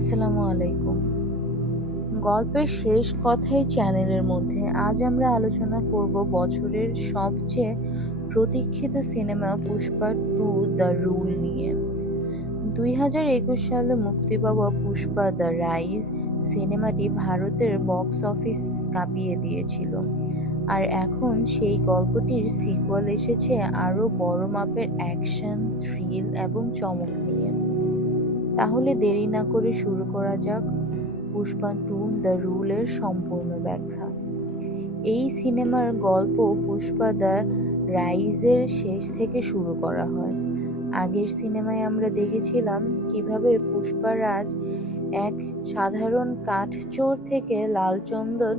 আসসালামু আলাইকুম। গল্পের শেষ কথাই চ্যানেলের মধ্যে আজ আমরা আলোচনা করব বছরের সবচেয়ে প্রতীক্ষিত cinema Pushpa two the rule নিয়ে। 2021 সালে মুক্তি পাওয়া পুষ্পা দ্য রাইজ সিনেমাটি ভারতের বক্স অফিস কাঁপিয়ে দিয়েছিল, আর এখন সেই গল্পটির সিকুয়েল এসেছে আরও বড় মাপের অ্যাকশন, থ্রিল এবং চমক নিয়ে। তাহলে দেরি না করে শুরু করা যাক পুষ্পা টু দ্য রুলের সম্পূর্ণ ব্যাখ্যা। এই সিনেমার গল্প পুষ্পা দ্য রাইজের শেষ থেকে শুরু করা হয়। আগের সিনেমায় আমরা দেখেছিলাম কিভাবে পুষ্পারাজ এক সাধারণ কাঠচোর থেকে লালচন্দন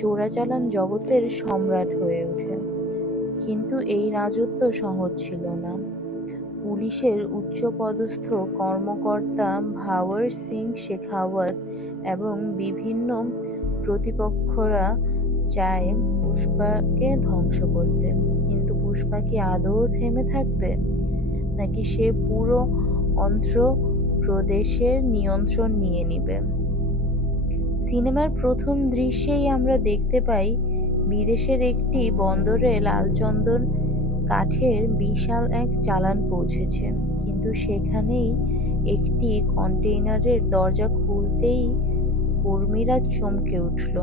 চোরাচালান জগতের সম্রাট হয়ে ওঠে। কিন্তু এই রাজত্ব সহজ ছিল না। পুলিশের উচ্চপদস্থ কর্মকর্তা ভাওয়ার সিং শেখাওয়াত এবং বিভিন্ন প্রতিপক্ষরা চায় পুষ্পাকে ধ্বংস করতে। কিন্তু পুষ্পা কি আদৌ থেমে থাকবে, নাকি সে পুরো অন্ধ্রপ্রদেশের নিয়ন্ত্রণ নিয়ে নিবে? সিনেমার প্রথম দৃশ্যেই আমরা দেখতে পাই বিদেশের একটি বন্দরে লালচন্দন কাঠের বিশাল এক চালান পৌঁছেছে। কিন্তু সেখানেই একটি কন্টেইনারের দরজা খুলতেই কর্মীরা চমকে উঠল,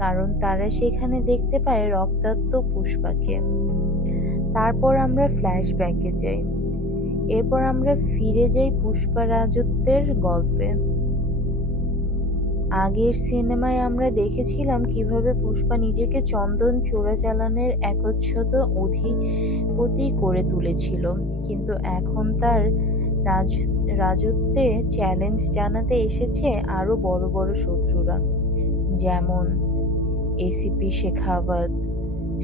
কারণ তারা সেখানে দেখতে পায় রক্তাক্ত পুষ্পাকে। তারপর আমরা ফ্ল্যাশব্যাকে যাই। এরপর আমরা ফিরে যাই পুষ্পা রাজত্বের গল্পে। আগের সিনেমায় আমরা দেখেছিলাম কিভাবে পুষ্পা নিজেকে চন্দন চোরাচালানের একচ্ছত্র অধিপতি করে তুলেছিল, কিন্তু এখন তার রাজত্বে চ্যালেঞ্জ জানাতে এসেছে আরো বড় বড় শত্রুরা, যেমন এসিপি শেখাওয়াত,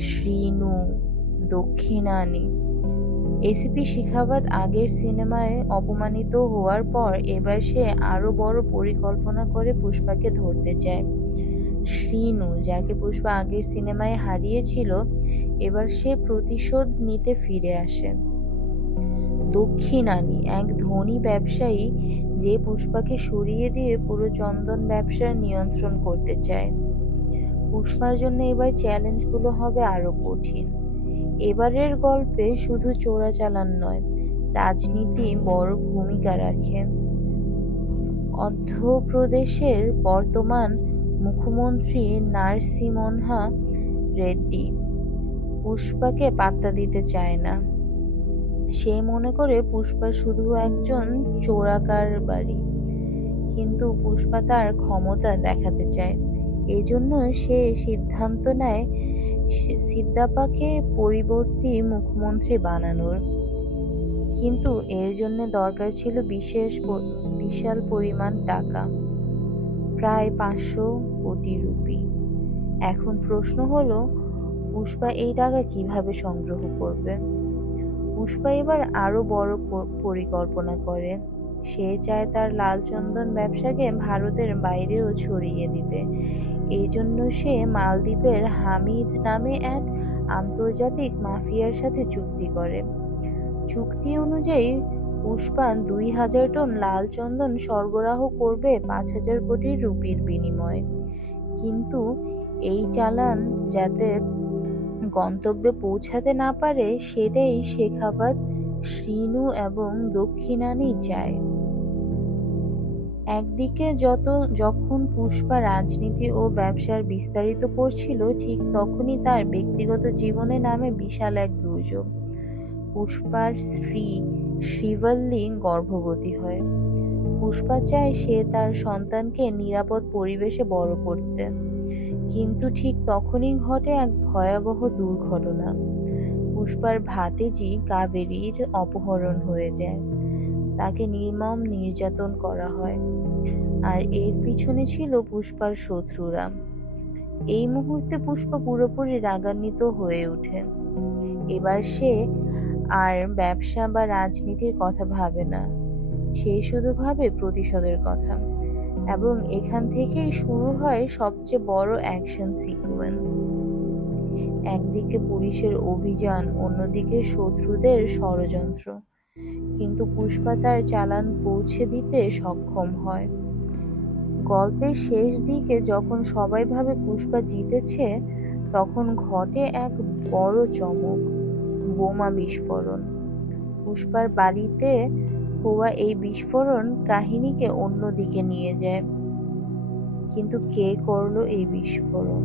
শ্রীনু, দক্ষিণানী। এসিপি শেখাওয়াত আগের সিনেমায় অপমানিত হওয়ার পর এবার সে আরো বড় পরিকল্পনা করে পুষ্পাকে ধরতে চায়। শ্রীনু, যাকে পুষ্পা আগের সিনেমায় হারিয়েছিল, এবার সে প্রতিশোধ নিতে ফিরে আসে। দক্ষিণানী, এক ধনী ব্যবসায়ী যে পুষ্পাকে সরিয়ে দিয়ে পুরো চন্দন ব্যবসার নিয়ন্ত্রণ করতে চায়। পুষ্পার জন্য এবার চ্যালেঞ্জগুলো হবে আরো কঠিন। এবারের গল্পে শুধু চোরাচালান নয়, রাজনীতি বড় ভূমিকা রাখে। অন্ধ্রপ্রদেশের বর্তমান মুখ্যমন্ত্রী নারসিমহা রেড্ডি পুষ্পাকে পাত্তা দিতে চায় না। সে মনে করে পুষ্পা শুধু একজন চোরাকারবারি, কিন্তু পুষ্পা তার ক্ষমতা দেখাতে চায়। এজন্য সে সিদ্ধান্ত নেয় সিদ্দাপাকে পরবর্তী মুখ্যমন্ত্রী বানানোর। কিন্তু এর জন্য দরকার ছিল বিশাল পরিমাণ টাকা, প্রায় 500 কোটি রুপি। এখন প্রশ্ন হলো, পুষ্পা এই টাকা কিভাবে সংগ্রহ করবে? পুষ্পা এবার আরো বড় পরিকল্পনা করে। সে চায় তার লালচন্দন ব্যবসাকে ভারতের বাইরেও ছড়িয়ে দিতে। এই জন্য সে মালদ্বীপের হামিদ নামে এক আন্তর্জাতিক মাফিয়ার সাথে চুক্তি করে। চুক্তি অনুযায়ী পুষ্পা 2000 টন লাল চন্দন সরবরাহ করবে 5000 কোটি রুপির বিনিময়ে। কিন্তু এই চালান যাতে গন্তব্যে পৌঁছাতে না পারে, সেটাই শেখাওয়াত, শ্রীনু এবং দক্ষিণানী চায়। একদিকে যখন পুষ্পা রাজনীতি ও ব্যবসার বিস্তারিত করছিল, ঠিক তখনই তার ব্যক্তিগত জীবনে নামে বিশাল এক দুর্যোগ। পুষ্পার স্ত্রী শ্রীবল্লী গর্ভবতী হয়। পুষ্পা চায় সে তার সন্তানকে নিরাপদ পরিবেশে বড় করতে, কিন্তু ঠিক তখনই ঘটে এক ভয়াবহ দুর্ঘটনা। পুষ্পার ভাতিজি কাবেরীর অপহরণ হয়ে যায়। তাকে নির্মম নির্যাতন করা হয়, আর এর পিছনে ছিল পুষ্পার শত্রুরা। এই মুহূর্তে পুষ্পা পুরোপুরি রাগান্বিত হয়ে ওঠে। এবার সে আর ব্যবসা বা রাজনীতির কথা ভাবে না, সে শুধু ভাবে প্রতিশোধের কথা। এবং এখান থেকেই শুরু হয় সবচেয়ে বড় অ্যাকশন সিকোয়েন্স। একদিকে পুলিশের অভিযান, অন্যদিকে শত্রুদের ষড়যন্ত্র। কিন্তু পুষ্পা তার চালান পৌঁছে দিতে সক্ষম হয়। গল্পের শেষ দিকে যখন সবাই ভাবে পুষ্পা জিতেছে, তখন ঘটে এক বড় চমক, বোমা বিস্ফোরণ। পুষ্পার বাড়িতে হওয়া এই বিস্ফোরণ কাহিনীকে অন্যদিকে নিয়ে যায়। কিন্তু কে করলো এই বিস্ফোরণ?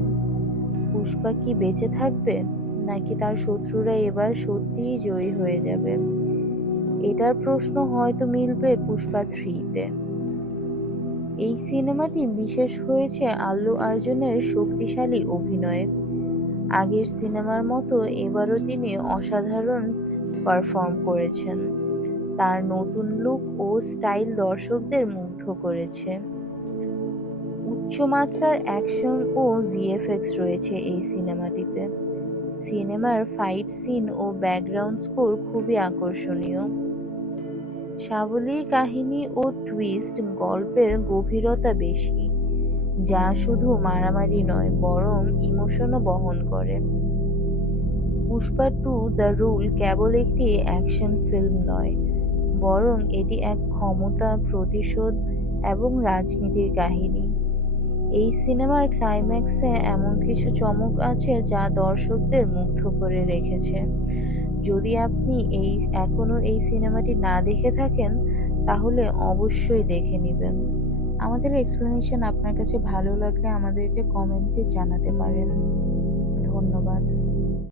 পুষ্পা কি বেঁচে থাকবে, নাকি তার শত্রুরা এবার সত্যিই জয়ী হয়ে যাবে? এটার প্রশ্ন হয়তো মিলবে পুষ্পা 3-তে। এই সিনেমাটি বিশেষ হয়েছে আল্লু অর্জুনের শক্তিশালী অভিনয়ে। আগের সিনেমার মতো এবারও তিনি অসাধারণ পারফর্ম করেছেন। তার নতুন লুক ও স্টাইল দর্শকদের মুগ্ধ করেছে। উচ্চমাত্রার অ্যাকশন ও ভিএফএক্স রয়েছে এই সিনেমাটিতে। সিনেমার ফাইট সিন ও ব্যাকগ্রাউন্ড স্কোর খুবই আকর্ষণীয়। সাবলীর কাহিনী ও টুইস্ট গল্পের গভীরতা বেশি, যা শুধু মারামারি নয় বরং ইমোশনও বহন করে। পুষ্পা 2 দ্য রুল কেবল একটি অ্যাকশন ফিল্ম নয়, বরং এটি এক ক্ষমতা, প্রতিশোধ এবং রাজনীতির কাহিনী। এই সিনেমার ক্লাইম্যাক্সে এমন কিছু চমক আছে যা দর্শকদের মুগ্ধ করে রেখেছে। যদি আপনি এখনো এই সিনেমাটি না দেখে থাকেন, তাহলে অবশ্যই দেখে নেবেন। আমাদের এক্সপ্লেনেশন আপনার কাছে ভালো লাগলে আমাদেরকে কমেন্টে জানাতে পারেন। ধন্যবাদ।